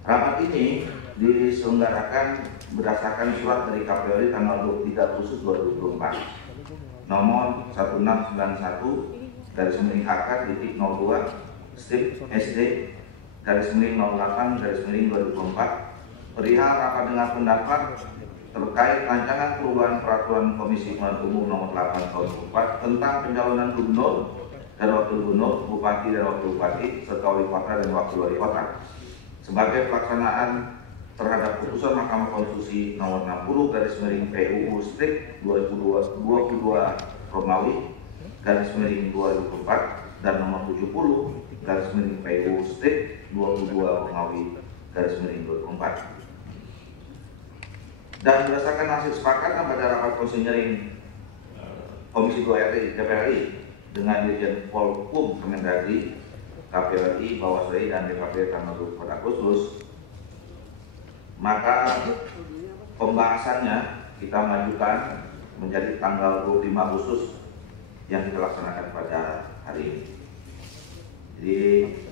Rapat ini diselenggarakan berdasarkan surat dari KPU RI tanggal 23 Agustus 2024 nomor 1691/02/SD/08/2024 perihal rapat dengar pendapat terkait rancangan perubahan peraturan Komisi Pemilihan Umum nomor 8 tahun 2004 tentang pencalonan gubernur dan wakil gubernur, bupati dan wakil bupati, serta wali kota dan wakil wali kota sebagai pelaksanaan terhadap putusan Mahkamah Konstitusi nomor 60/22/22/2004 dan nomor 70/PU/22/2004. Dan berdasarkan hasil sepakatan pada rapat konsinyering Komisi 2 RI DPR RI dengan Dirjen Polhum Kemendagri, KPU RI, Bawaslu RI, dan DKP tanggal 24 Agustus, maka pembahasannya kita majukan menjadi tanggal 25 Agustus yang kita laksanakan pada hari ini. Jadi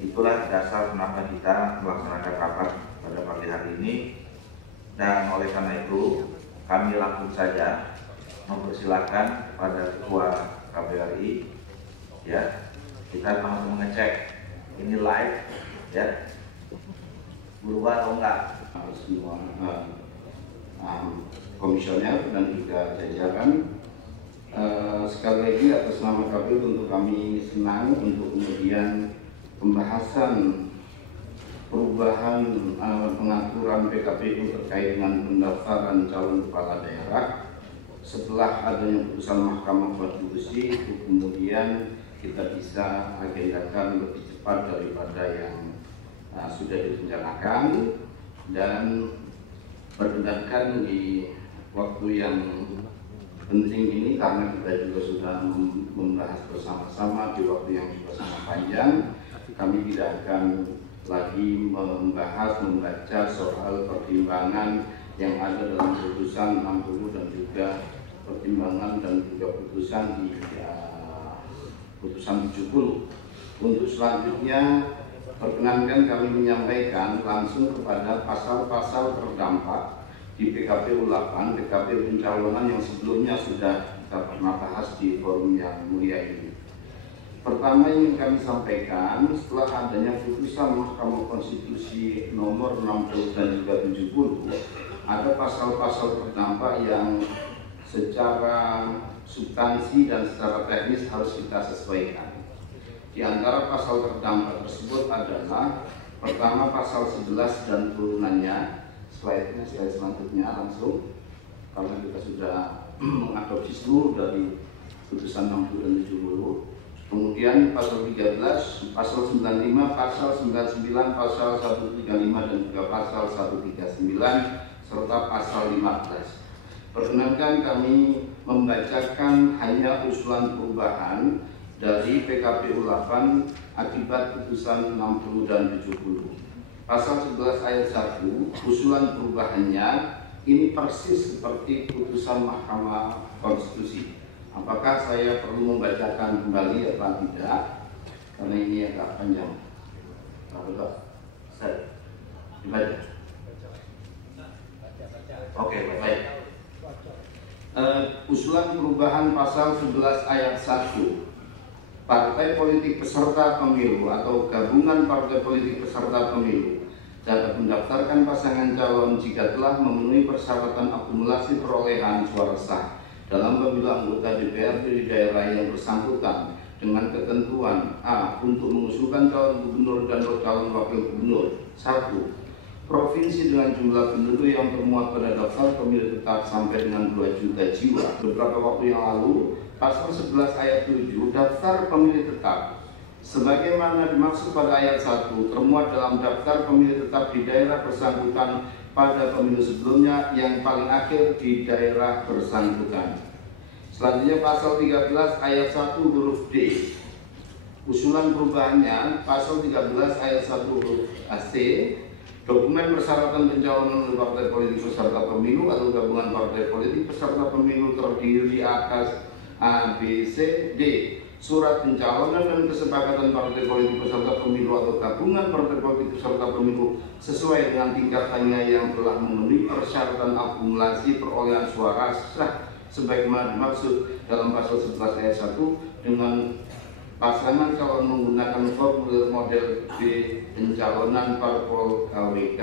itulah dasar kenapa kita melaksanakan rapat pada pagi hari ini, dan oleh karena itu kami langsung saja mempersilahkan pada Ketua KPU RI, ya, kita langsung mengecek ini live, ya, berubah atau enggak. Semua komisioner dan juga jajaran, sekali lagi atas nama KPU tentu kami senang untuk kemudian pembahasan perubahan pengaturan PKPU terkait dengan pendaftaran calon kepala daerah setelah adanya putusan Mahkamah Konstitusi, itu kemudian kita bisa agendakan lebih cepat daripada yang sudah direncanakan, dan berdasarkan di waktu yang penting ini karena kita juga sudah membahas bersama-sama di waktu yang juga sangat panjang. Kami tidak akan lagi membaca soal pertimbangan yang ada dalam putusan 60 dan juga pertimbangan dan juga putusan di putusan 70. Untuk selanjutnya, perkenankan kami menyampaikan langsung kepada pasal-pasal terdampak di PKPU 8, PKPU pencalonan yang sebelumnya sudah kita pernah bahas di forum yang mulia ini. Pertama yang kami sampaikan, setelah adanya putusan Mahkamah Konstitusi nomor 60 dan juga 70, ada pasal-pasal terdampak yang secara substansi dan secara teknis harus kita sesuaikan. Di antara pasal terdampak tersebut adalah pertama pasal 11 dan turunannya, slide selanjutnya langsung, karena kita sudah mengadopsi seluruh dari putusan 60 dan 70. Kemudian pasal 13, pasal 95, pasal 99, pasal 135 dan juga pasal 139 serta pasal 15. Perkenankan kami membacakan hanya usulan perubahan dari PKPU 8 akibat putusan 60 dan 70. Pasal 11 ayat 1, usulan perubahannya ini persis seperti putusan Mahkamah Konstitusi. Apakah saya perlu membacakan kembali atau tidak? Karena ini agak panjang. Betul. Saya dibaca. Oke, baik. Usulan perubahan pasal 11 ayat 1. Partai politik peserta pemilu atau gabungan partai politik peserta pemilu dapat mendaftarkan pasangan calon jika telah memenuhi persyaratan akumulasi perolehan suara sah dalam pemilu anggota DPRD di daerah yang bersangkutan dengan ketentuan A. Untuk mengusulkan calon gubernur dan calon wakil gubernur. 1. Provinsi dengan jumlah penduduk yang termuat pada daftar pemilih tetap sampai dengan 2 juta jiwa. Beberapa waktu yang lalu, pasal 11 ayat 7, daftar pemilih tetap sebagaimana dimaksud pada ayat 1 termuat dalam daftar pemilih tetap di daerah bersangkutan pada pemilu sebelumnya yang paling akhir di daerah bersangkutan. Selanjutnya pasal 13 ayat 1 huruf D. Usulan perubahannya pasal 13 ayat 1 huruf C. Dokumen persyaratan pencalonan oleh partai politik peserta pemilu atau gabungan partai politik peserta pemilu terdiri atas A, B, C, D. surat pencalonan dan kesepakatan partai politik peserta pemilu atau gabungan partai politik peserta pemilu sesuai dengan tingkatannya yang telah memenuhi persyaratan akumulasi perolehan suara sah sebagaimana dimaksud dalam pasal 11 ayat 1 dengan pasangan calon menggunakan formulir model B pencalonan parpol KWK.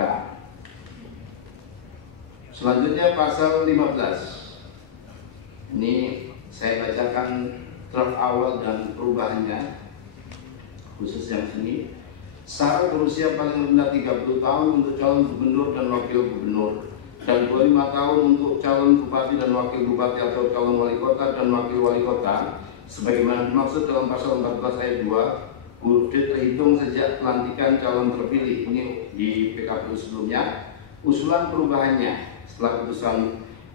Selanjutnya pasal 15. Ini saya bacakan draft awal dan perubahannya, khusus yang sini. Syarat berusia paling rendah 30 tahun untuk calon gubernur dan wakil gubernur, dan 25 tahun untuk calon bupati dan wakil bupati atau calon wali kota dan wakil wali kota, sebagaimana dimaksud dalam pasal 14 ayat 2, huruf D terhitung sejak pelantikan calon terpilih. Ini di PKPU sebelumnya. Usulan perubahannya setelah putusan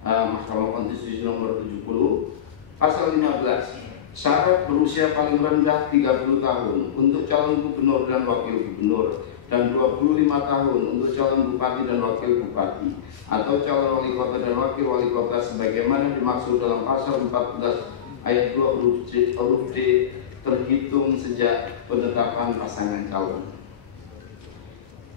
Mahkamah Konstitusi nomor 70, pasal 15. Syarat berusia paling rendah 30 tahun untuk calon gubernur dan wakil gubernur, dan 25 tahun untuk calon bupati dan wakil bupati atau calon wali kota dan wakil wali kota sebagaimana dimaksud dalam pasal 14 ayat 2 huruf D terhitung sejak penetapan pasangan calon.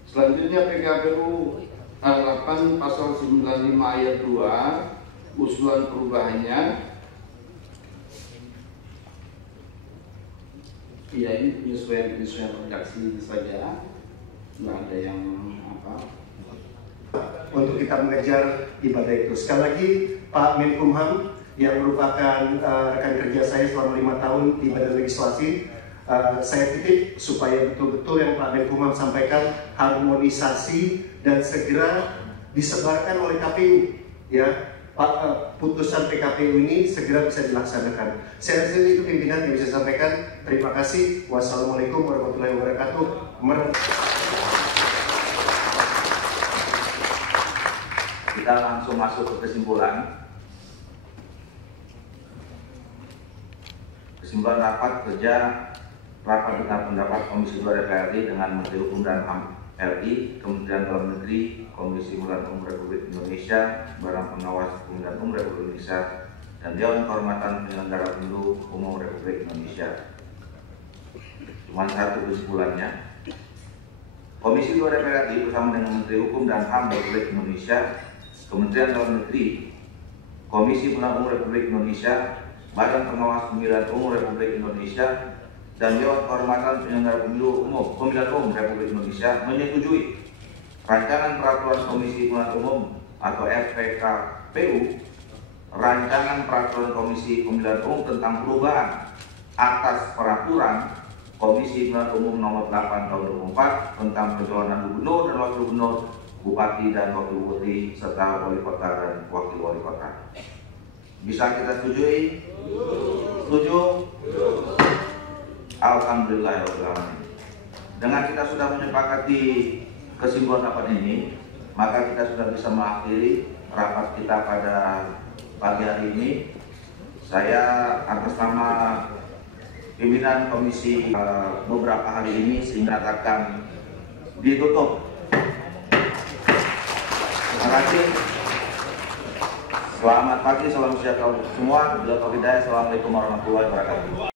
Selanjutnya PKPU 8 pasal 95 ayat 2, usulan perubahannya. Ya, ini penyesuaian redaksi saja, nggak ada yang apa. Untuk kita mengejar ibadah itu. Sekali lagi Pak Menkumham yang merupakan rekan kerja saya selama 5 tahun di Badan Legislasi, saya titip supaya betul-betul yang Pak Menkumham sampaikan harmonisasi dan segera disebarkan oleh KPU, ya. Pak, putusan PKPU ini segera bisa dilaksanakan. Saya rasa itu pimpinan yang bisa sampaikan. Terima kasih. Wassalamualaikum warahmatullahi wabarakatuh. Kita langsung masuk ke kesimpulan. Kesimpulan rapat kerja rapat dengar pendapat Komisi 2 DPR RI dengan Menteri Hukum dan HAM RI, Kementerian Dalam Negeri, Komisi Pemilihan Umum Republik Indonesia, Badan Pengawas Pemilihan Umum Republik Indonesia, dan Dewan Kehormatan Penyelenggara Pemilu Umum Republik Indonesia. Cuma satu kesimpulannya. Komisi 2 DPR RI bersama dengan Menteri Hukum dan HAM Republik Indonesia, Kementerian Dalam Negeri, Komisi Pemilihan Umum Republik Indonesia, Badan Pengawas Pemilihan Umum Republik Indonesia, dan Dewan Kehormatan Penyelenggara Pemilihan Umum Republik Indonesia menyetujui Rancangan Peraturan Komisi Pemilihan Umum atau RPKPU, Rancangan Peraturan Komisi Pemilihan Umum tentang perubahan atas Peraturan Komisi Pemilihan Umum Nomor 8 Tahun 2004 tentang pencalonan gubernur dan wakil gubernur, bupati dan wakil bupati, serta wali kota dan wakil wali kota. Bisa kita setujui? Setuju? Alhamdulillahirrahmanirrahim. Dengan kita sudah menyepakati kesimpulan rapat ini, maka kita sudah bisa mengakhiri rapat kita pada pagi hari ini. Saya atas nama pimpinan komisi beberapa hari ini sehingga akan ditutup. Terima kasih. Selamat pagi, salam sejahtera untuk semua. Bila Assalamualaikum warahmatullahi wabarakatuh.